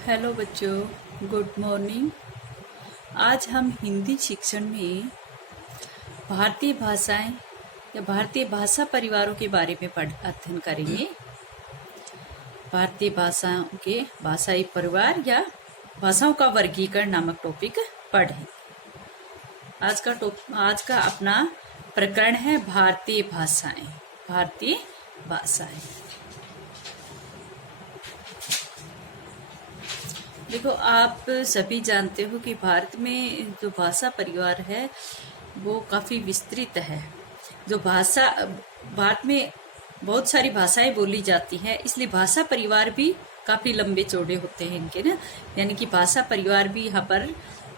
Hello बच्चों, good morning. आज हम हिंदी शिक्षण में भारतीय भाषाएं या भारतीय भाषा परिवारों के बारे में अध्ययन करेंगे। भारतीय भाषाओं के भाषाई परिवार या भाषाओं का वर्गीकरण नामक टॉपिक पढ़ें। आज का अपना प्रकरण है भारतीय भाषाएं। भारतीय भाषाएं देखो, आप सभी जानते हो कि भारत में जो भाषा परिवार है वो काफ़ी विस्तृत है। जो भाषा भारत में बहुत सारी भाषाएं बोली जाती हैं, इसलिए भाषा परिवार भी काफ़ी लंबे चौड़े होते हैं इनके ना। यानी कि भाषा परिवार भी यहाँ पर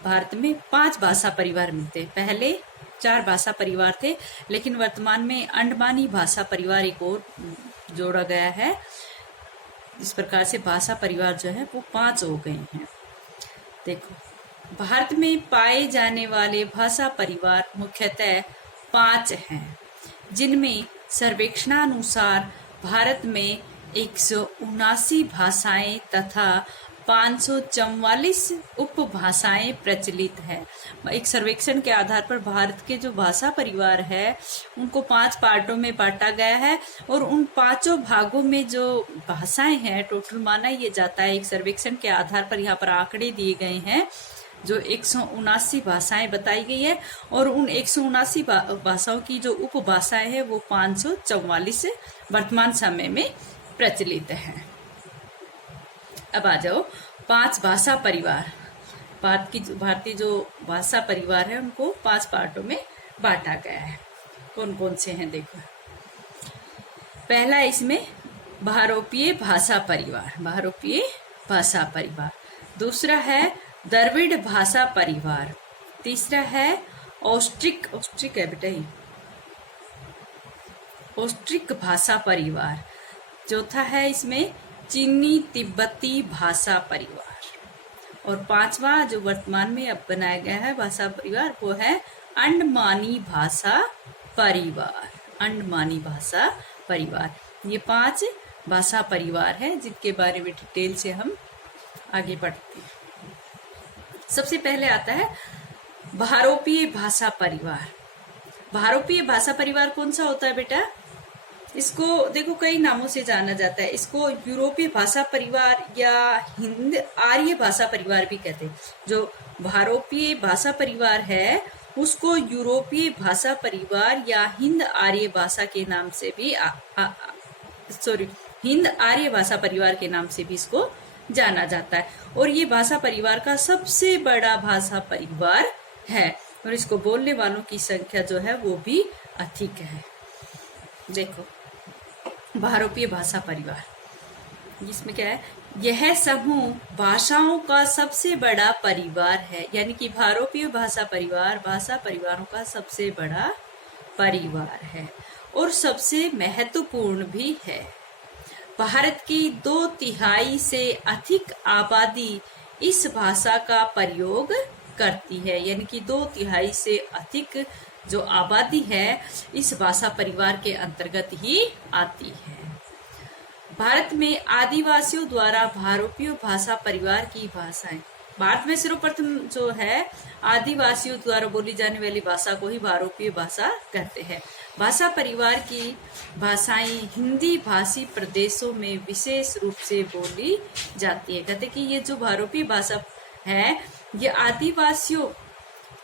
भारत में 5 भाषा परिवार मिलते हैं। पहले 4 भाषा परिवार थे, लेकिन वर्तमान में अंडमानी भाषा परिवार एक और जोड़ा गया है। इस प्रकार से भाषा परिवार जो है वो 5 हो गए हैं। देखो, भारत में पाए जाने वाले भाषा परिवार मुख्यतः 5 हैं, जिनमें सर्वेक्षणानुसार भारत में 179 भाषाएं तथा 544 उपभाषाएं प्रचलित है। एक सर्वेक्षण के आधार पर भारत के जो भाषा परिवार है उनको 5 पार्टों में बांटा गया है, और उन 5 भागों में जो भाषाएं हैं टोटल माना ये जाता है। एक सर्वेक्षण के आधार पर यहाँ पर आंकड़े दिए गए हैं, जो 179 भाषाएं बताई गई है, और उन 179 भाषाओं की जो उपभाषाएं हैं वो 544 वर्तमान समय में प्रचलित है। अब आ जाओ 5 भाषा परिवार। भारतीय जो भाषा परिवार है उनको 5 पार्टों में बांटा गया है। कौन कौन से हैं देखो। पहला इसमें बहुरूपीय भाषा परिवार, बहुरूपीय भाषा परिवार। दूसरा है द्रविड़ भाषा परिवार। तीसरा है ऑस्ट्रिक है बेटा ये, ऑस्ट्रिक भाषा परिवार। चौथा है इसमें चीनी तिब्बती भाषा परिवार। और 5वां जो वर्तमान में अब बनाया गया है भाषा परिवार वो है अंडमानी भाषा परिवार। अंडमानी भाषा परिवार। ये 5 भाषा परिवार है जिनके बारे में डिटेल से हम आगे बढ़ते हैं। सबसे पहले आता है बहुरूपीय भाषा परिवार। बहुरूपीय भाषा परिवार कौन सा होता है बेटा? इसको देखो कई नामों से जाना जाता है। इसको यूरोपीय भाषा परिवार या हिंद आर्य भाषा परिवार भी कहते हैं। जो बहुरूपीय भाषा परिवार है उसको यूरोपीय भाषा परिवार या हिंद आर्य भाषा के नाम से भी हिंद आर्य भाषा परिवार के नाम से भी इसको जाना जाता है। और ये भाषा परिवार का सबसे बड़ा भाषा परिवार है, और इसको बोलने वालों की संख्या जो है वो भी अधिक है। देखो, बहुरूपीय भाषा परिवार, जिसमें क्या है, यह समूह भाषाओं का सबसे बड़ा परिवार है। यानी कि बहुरूपीय भाषा परिवार भाषा परिवारों का सबसे बड़ा परिवार है और सबसे महत्वपूर्ण भी है। भारत की 2/3 से अधिक आबादी इस भाषा का प्रयोग करती है। यानी कि 2/3 से अधिक जो आबादी है इस भाषा परिवार के अंतर्गत ही आती है। भारत में आदिवासियों द्वारा बहुरूपीय भाषा परिवार की भाषाएं, भारत में सर्वप्रथम जो है आदिवासियों द्वारा बोली जाने वाली भाषा को ही बहुरूपीय भाषा कहते हैं। भाषा परिवार की भाषाएं हिंदी भाषी प्रदेशों में विशेष रूप से बोली जाती है। कहते कि ये जो बहुरूपीय भाषा है ये आदिवासियों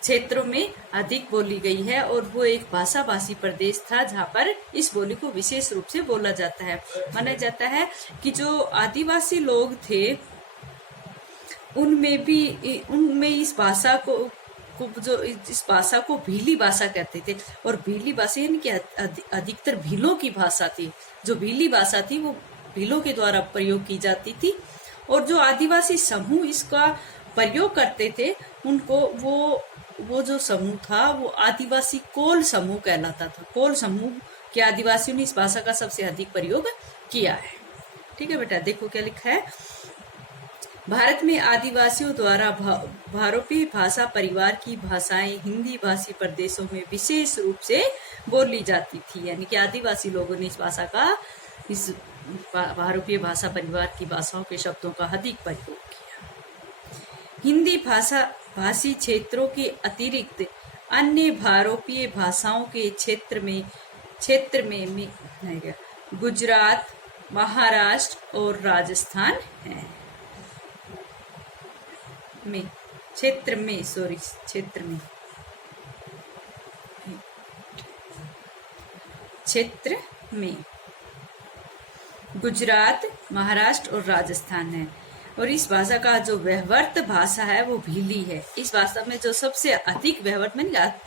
क्षेत्रों में अधिक बोली गई है, और वो एक भाषा भाषी प्रदेश था जहाँ पर इस बोली को विशेष रूप से बोला जाता है। माना जाता है कि जो आदिवासी लोग थे उनमें इस भाषा को भीली भाषा कहते थे। और भीली भाषा यानी कि अधिकतर भीलों की भाषा थी। जो भीली भाषा थी वो भीलों के द्वारा प्रयोग की जाती थी, और जो आदिवासी समूह इसका प्रयोग करते थे उनको वो जो समूह था वो आदिवासी कोल समूह कहलाता था। कोल समूह के आदिवासियों ने इस भाषा का सबसे अधिक प्रयोग किया है। ठीक है बेटा, देखो क्या लिखा है। भारत में आदिवासियों द्वारा बहुरूपीय भाषा परिवार की भाषाएं हिंदी भाषी प्रदेशों में विशेष रूप से बोली जाती थी। यानी कि आदिवासी लोगों ने इस बहुरूपीय भाषा परिवार की भाषाओं के शब्दों का अधिक प्रयोग किया। हिंदी भाषी क्षेत्रों के अतिरिक्त अन्य बहुरूपीय भाषाओं के क्षेत्र में गुजरात, महाराष्ट्र और राजस्थान है। क्षेत्र में गुजरात, महाराष्ट्र और राजस्थान है। और इस भाषा का जो व्यवहार्य भाषा है वो भीली है। इस भाषा में जो सबसे अधिक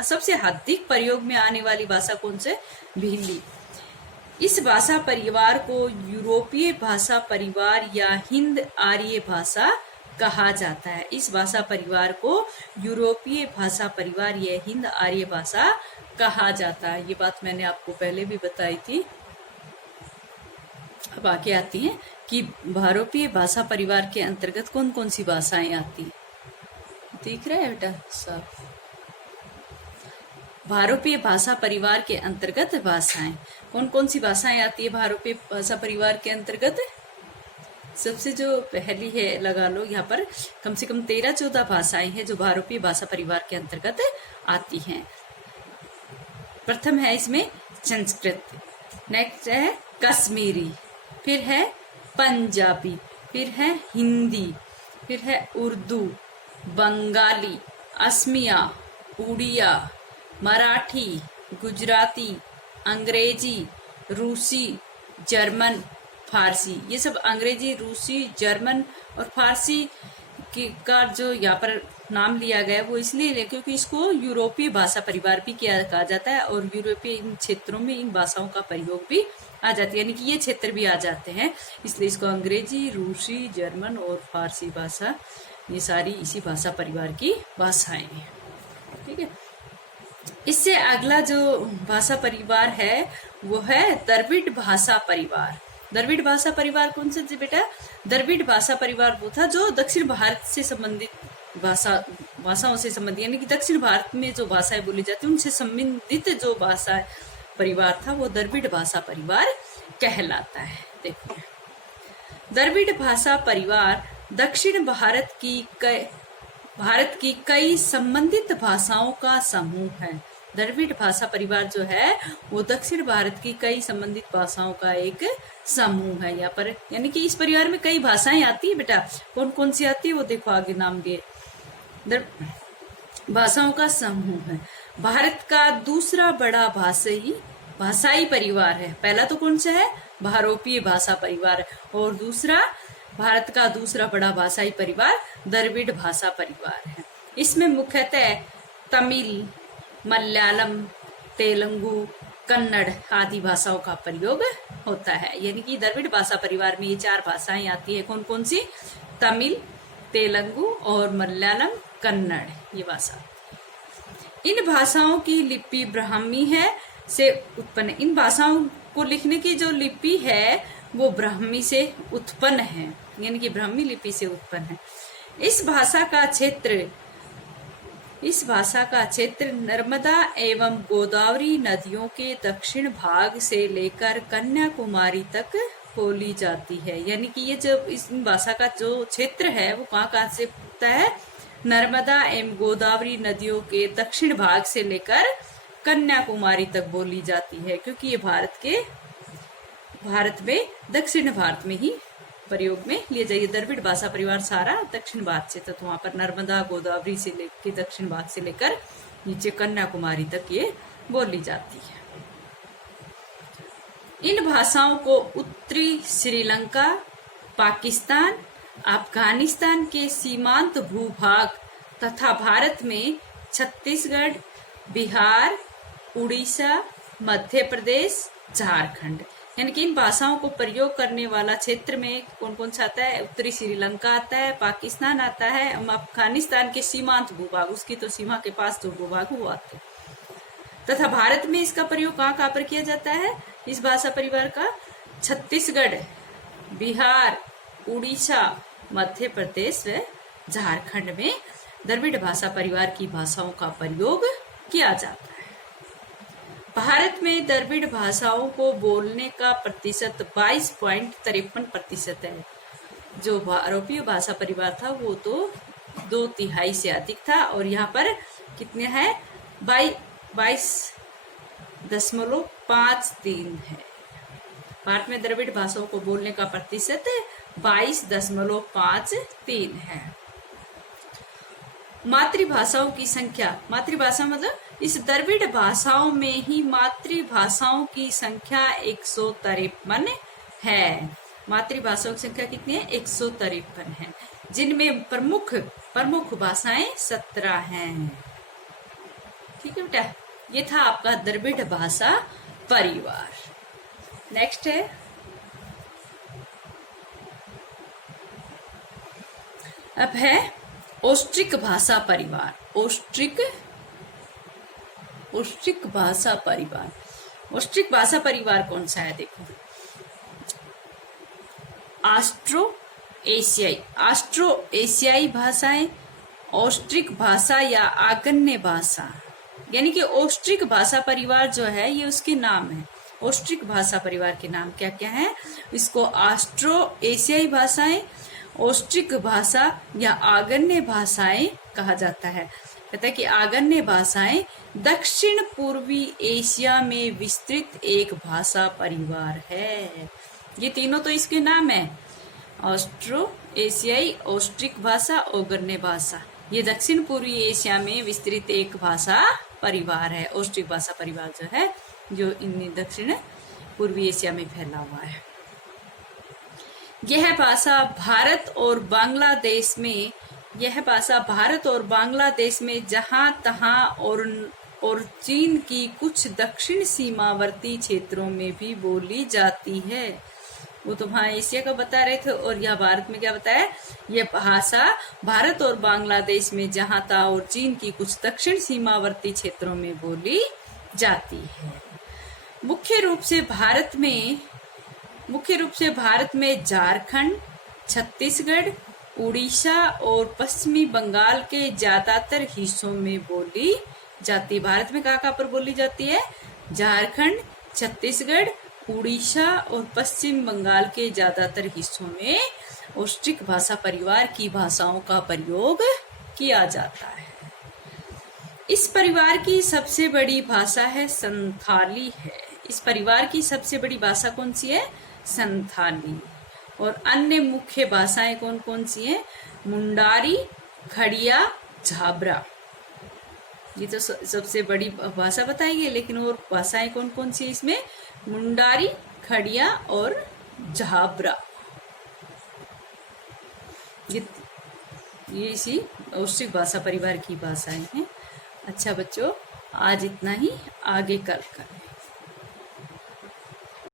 सबसे अधिक प्रयोग में आने वाली भाषा कौन से? भीली। इस भाषा परिवार को यूरोपीय भाषा परिवार या हिंद आर्य भाषा कहा जाता है। इस भाषा परिवार को यूरोपीय भाषा परिवार या हिंद आर्य भाषा कहा जाता है। ये बात मैंने आपको पहले भी बताई थी। अब आगे आती है कि बहुरूपीय भाषा परिवार के अंतर्गत कौन कौन सी भाषाएं आती हैं। दिख रहा है बेटा सब? बहुरूपीय भाषा परिवार के अंतर्गत भाषाएं कौन कौन सी भाषाएं आती है बहुरूपीय भाषा परिवार के अंतर्गत? सबसे जो पहली है, लगा लो यहाँ पर, कम से कम 13-14 भाषाएं हैं जो बहुरूपीय भाषा परिवार के अंतर्गत आती हैं। प्रथम है इसमें संस्कृत, नेक्स्ट है कश्मीरी, फिर है पंजाबी, फिर है हिंदी, फिर है उर्दू, बंगाली, असमिया, उड़िया, मराठी, गुजराती, अंग्रेजी, रूसी, जर्मन, फारसी। ये सब अंग्रेजी, रूसी, जर्मन और फारसी का जो यहाँ पर नाम लिया गया वो इसलिए क्योंकि इसको यूरोपीय भाषा परिवार भी कहा जाता है और यूरोपीय इन क्षेत्रों में इन भाषाओं का प्रयोग भी आ जाती है, यानी कि ये क्षेत्र भी आ जाते हैं, इसलिए इसको अंग्रेजी, रूसी, जर्मन और फारसी भाषा, ये सारी इसी भाषा परिवार की भाषाएं हैं। ठीक है। इससे अगला जो भाषा परिवार है वो है द्रविड़ भाषा परिवार। द्रविड़ भाषा परिवार कौन सा जी बेटा? द्रविड़ भाषा परिवार वो था जो दक्षिण भारत से संबंधित भाषाओं से संबंधित, यानी कि दक्षिण भारत में जो भाषाएं बोली जाती है उनसे संबंधित जो भाषा परिवार था वो द्रविड़ भाषा परिवार कहलाता है। देखो, द्रविड़ भाषा परिवार दक्षिण भारत की कई संबंधित भाषाओं का समूह है। द्रविड़ भाषा परिवार जो है वो दक्षिण भारत की कई संबंधित भाषाओं का एक समूह है। यहाँ पर यानी कि इस परिवार में कई भाषाएं आती है बेटा। कौन कौन सी आती है वो देखो आगे नाम दिए, भाषाओं का समूह है। भारत का दूसरा बड़ा भाषाई परिवार है। पहला तो कौन सा है? बहुरूपीय भाषा परिवार, और दूसरा भारत का दूसरा बड़ा भाषाई परिवार द्रविड़ भाषा परिवार है। इसमें मुख्यतः तमिल, मलयालम, तेलुगु, कन्नड़ आदि भाषाओं का प्रयोग होता है। यानी कि द्रविड़ भाषा परिवार में ये 4 भाषाएं आती है। कौन कौन सी? तमिल, तेलुगु और मलयालम, कन्नड़, ये भाषा। इन भाषाओं की लिपि ब्राह्मी से उत्पन्न। इन भाषाओं को लिखने की जो लिपि है वो ब्राह्मी से उत्पन्न है, यानी कि ब्राह्मी लिपि से उत्पन्न है। इस भाषा का क्षेत्र नर्मदा एवं गोदावरी नदियों के दक्षिण भाग से लेकर कन्याकुमारी तक बोली जाती है। यानी कि ये जब इस भाषा का जो क्षेत्र है वो कहाँ से होता है? नर्मदा एवं गोदावरी नदियों के दक्षिण भाग से लेकर कन्याकुमारी तक बोली जाती है, क्योंकि ये भारत में दक्षिण भारत में ही प्रयोग में लिए जाइए। द्रविड़ भाषा परिवार सारा दक्षिण भारत से, तो वहां पर नर्मदा गोदावरी से लेकर दक्षिण भाग से लेकर नीचे कन्याकुमारी तक ये बोली जाती है। इन भाषाओं को उत्तरी श्रीलंका, पाकिस्तान, अफगानिस्तान के सीमांत भूभाग तथा भारत में छत्तीसगढ़, बिहार, उड़ीसा, मध्य प्रदेश, झारखंड, यानी कि इन भाषाओं को प्रयोग करने वाला क्षेत्र में कौन कौन सा आता है? उत्तरी श्रीलंका आता है, पाकिस्तान आता है, अफगानिस्तान के सीमांत भूभाग, उसकी तो सीमा के पास जो भूभाग वो आते हैं, तथा भारत में इसका प्रयोग कहाँ पर किया जाता है? इस भाषा परिवार का छत्तीसगढ़, बिहार, उड़ीसा, मध्य प्रदेश व झारखंड में द्रविड़ भाषा परिवार की भाषाओं का प्रयोग किया जाता है। भारत में द्रविड़ भाषाओं को बोलने का प्रतिशत 22.53% है। जो आरोपीय भाषा परिवार था वो तो 2/3 से अधिक था, और यहाँ पर कितने हैं? 22.53 है। भारत में द्रविड़ भाषाओं को बोलने का प्रतिशत 22.53 है। मातृभाषाओं की संख्या, मातृभाषा मतलब इस द्रविड़ भाषाओं में ही मातृभाषाओं की संख्या 153 है। मातृभाषाओं की संख्या कितनी है? 153 है, जिनमें प्रमुख भाषाएं 17 हैं। ठीक है बेटा, ये था आपका द्रविड़ भाषा परिवार। नेक्स्ट है अब है ऑस्ट्रिक भाषा परिवार। ऑस्ट्रिक भाषा परिवार। ऑस्ट्रिक भाषा परिवार कौन सा है? देखो, ऑस्ट्रो एशियाई भाषाएं, ऑस्ट्रिक भाषा या आग्नेय भाषा, यानी कि ऑस्ट्रिक भाषा परिवार जो है ये उसके नाम है। ऑस्ट्रिक भाषा परिवार के नाम क्या क्या है? इसको ऑस्ट्रो एशियाई भाषाएं, ऑस्ट्रिक भाषा या आग्नेय भाषाएं कहा जाता है। कहता है कि आग्नेय भाषाएं दक्षिण पूर्वी एशिया में विस्तृत एक भाषा परिवार है। ये तीनों तो इसके नाम है, ऑस्ट्रो एशियाई, ऑस्ट्रिक भाषा, आग्नेय भाषा। ये दक्षिण पूर्वी एशिया में विस्तृत एक भाषा परिवार है। ऑस्ट्रिक भाषा परिवार जो है जो इन दक्षिण पूर्वी एशिया में फैला हुआ है। यह भाषा भारत और बांग्लादेश में जहां तहां और चीन की कुछ दक्षिण सीमावर्ती क्षेत्रों में भी बोली जाती है। वो तो वहां एशिया का बता रहे थे, और यह भारत में क्या बताया? यह भाषा भारत और बांग्लादेश में जहां तहां और चीन की कुछ दक्षिण सीमावर्ती क्षेत्रों में बोली जाती है। मुख्य रूप से भारत में झारखंड, छत्तीसगढ़, उड़ीसा और पश्चिमी बंगाल के ज्यादातर हिस्सों में बोली जाती है। भारत में कहाँ पर बोली जाती है? झारखंड, छत्तीसगढ़, उड़ीसा और पश्चिम बंगाल के ज्यादातर हिस्सों में ऑस्ट्रिक भाषा परिवार की भाषाओं का प्रयोग किया जाता है। इस परिवार की सबसे बड़ी भाषा है संथाली है। इस परिवार की सबसे बड़ी भाषा कौन सी है? संथाली। और अन्य मुख्य भाषाएं कौन कौन सी हैं? मुंडारी, खड़िया, झाबरा। ये तो सबसे बड़ी भाषा बताएंगे, लेकिन और भाषाएं कौन कौन सी है इसमें? मुंडारी, खड़िया और झाबरा। ये इसी ऑस्ट्रिक भाषा परिवार की भाषाएं हैं। अच्छा बच्चों, आज इतना ही, आगे कल करें।